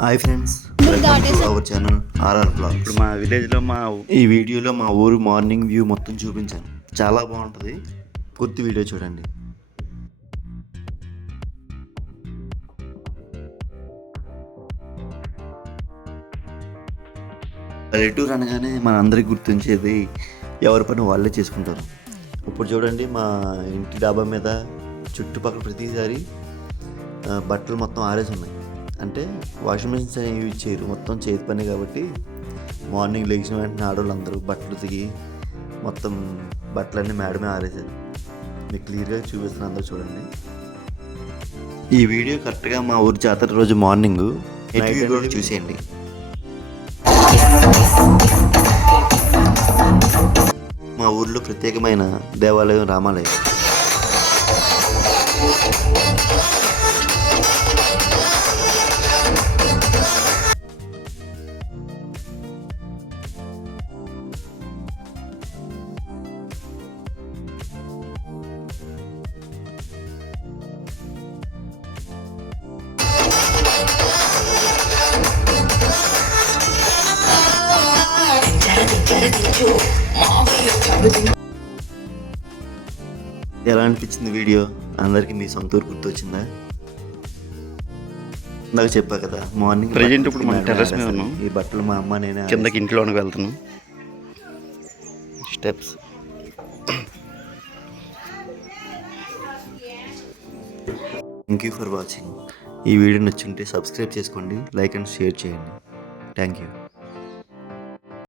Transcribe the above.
Hi friends, welcome to our channel RR blogs. ఇప్పుడు మా విలేజ్లో ఈ వీడియోలో మా ఊరు మార్నింగ్ వ్యూ మొత్తం చూపించాను. చాలా బాగుంటుంది, పూర్తి వీడియో చూడండి. పల్లెటూరు అనగానే మన అందరికి గుర్తుంచేది ఎవరి పని వాళ్ళే చేసుకుంటారు. ఇప్పుడు చూడండి, మా ఇంటి డాబా మీద చుట్టుపక్కల ప్రతిసారి బట్టలు మొత్తం ఆరేసి ఉన్నాయి. అంటే వాషింగ్ మిషన్స్ అనేవి యూజ్ చేయరు, మొత్తం చేతి పని కాబట్టి మార్నింగ్ లేచిన వెంటనే ఆడవాళ్ళు అందరూ బట్టలు దిగి మొత్తం బట్టలన్నీ మేడమే ఆరేసారు. మీకు క్లియర్గా చూపిస్తున్నాను, అందరూ చూడండి. ఈ వీడియో కరెక్ట్గా మా ఊరి జాతర రోజు మార్నింగ్ కూడా చూసేయండి. మా ఊర్లో ప్రత్యేకమైన దేవాలయం రామాలయం. ఎలా అనిపించింది వీడియో? అందరికి మీ సొంత ఊరు గుర్తొచ్చిందా? నాకు చెప్పా కదా, మార్నింగ్ ప్రెజెంట్ ఇప్పుడు మన టెర్రస్ మీద ఉన్నాం. ఈ బట్టలు మా అమ్మ నేనే కిందకి ఇంట్లోకి వెళ్తున్నాం. Steps. Thank you for watching. ఈ వీడియో నచ్చుంటే సబ్స్క్రైబ్ చేసుకోండి, లైక్ అండ్ షేర్ చేయండి. Thank you.